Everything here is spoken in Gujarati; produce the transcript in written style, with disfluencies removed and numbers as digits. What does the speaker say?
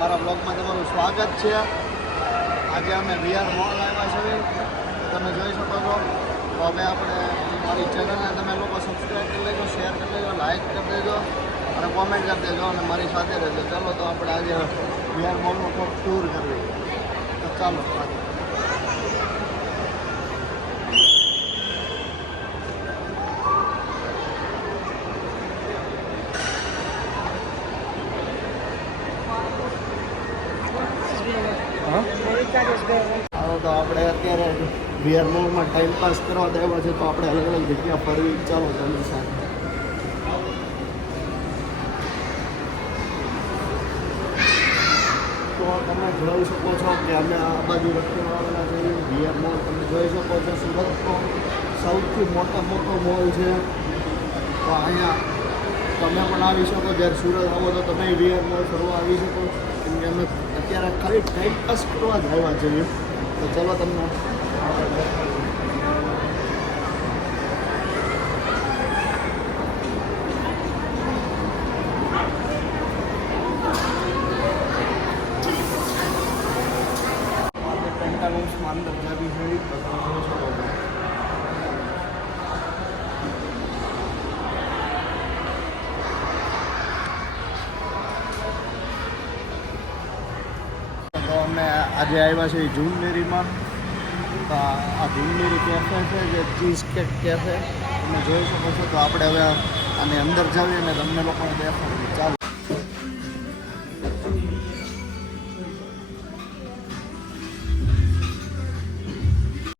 મારા બ્લોગમાં તમારું સ્વાગત છે. આજે અમે VR મોલ આવ્યા છીએ, તમે જોઈ શકો છો. તો હવે આપણે મારી ચેનલને તમે લોકો સબસ્ક્રાઈબ કરી લેજો, શેર કરી લેજો, લાઈક કરી દેજો અને કોમેન્ટ કરી દેજો અને મારી સાથે રહેજો. ચાલો તો આપણે આજે VR મોલનો થોડું ટૂર કરવી. તો ચાલો ચાલો તો આપણે અત્યારે VR મોલમાં ટાઈમ પાસ કરવા દેવા છે, તો આપણે અલગ અલગ જગ્યા ફરવી. ચાલો તેની સાથે તો તમે જોઈ શકો છો કે અમે આ બાજુ રસ્તેમાં આવેલા છીએ VR મોલ. તમે જોઈ શકો છો સુરતનો સૌથી મોટો મોલ છે. તો અહીંયા તમે પણ આવી શકો. જ્યારે સુરત આવો તો તમે VR મોલ ફરવા આવી શકો, કેમ કે અમે અત્યારે ખાલી ટાઈમ પાસ કરવા જ આવ્યા છીએ. તો ચલો તમને પેન્ટાલુન્સમાં અંદર જાવી જોઈએ. તો તમે જોઈ શકો છો. તો અમે આજે આવ્યા છીએ જૂનમેરીમાં. તો આ જૂનમેરી કેફે છે, જે ચીઝ કેક કેફે તમે જોઈ શકો છો. તો આપણે હવે આને અંદર જાવીએ અને તમને લોકોને દેખાડીએ. ચાલો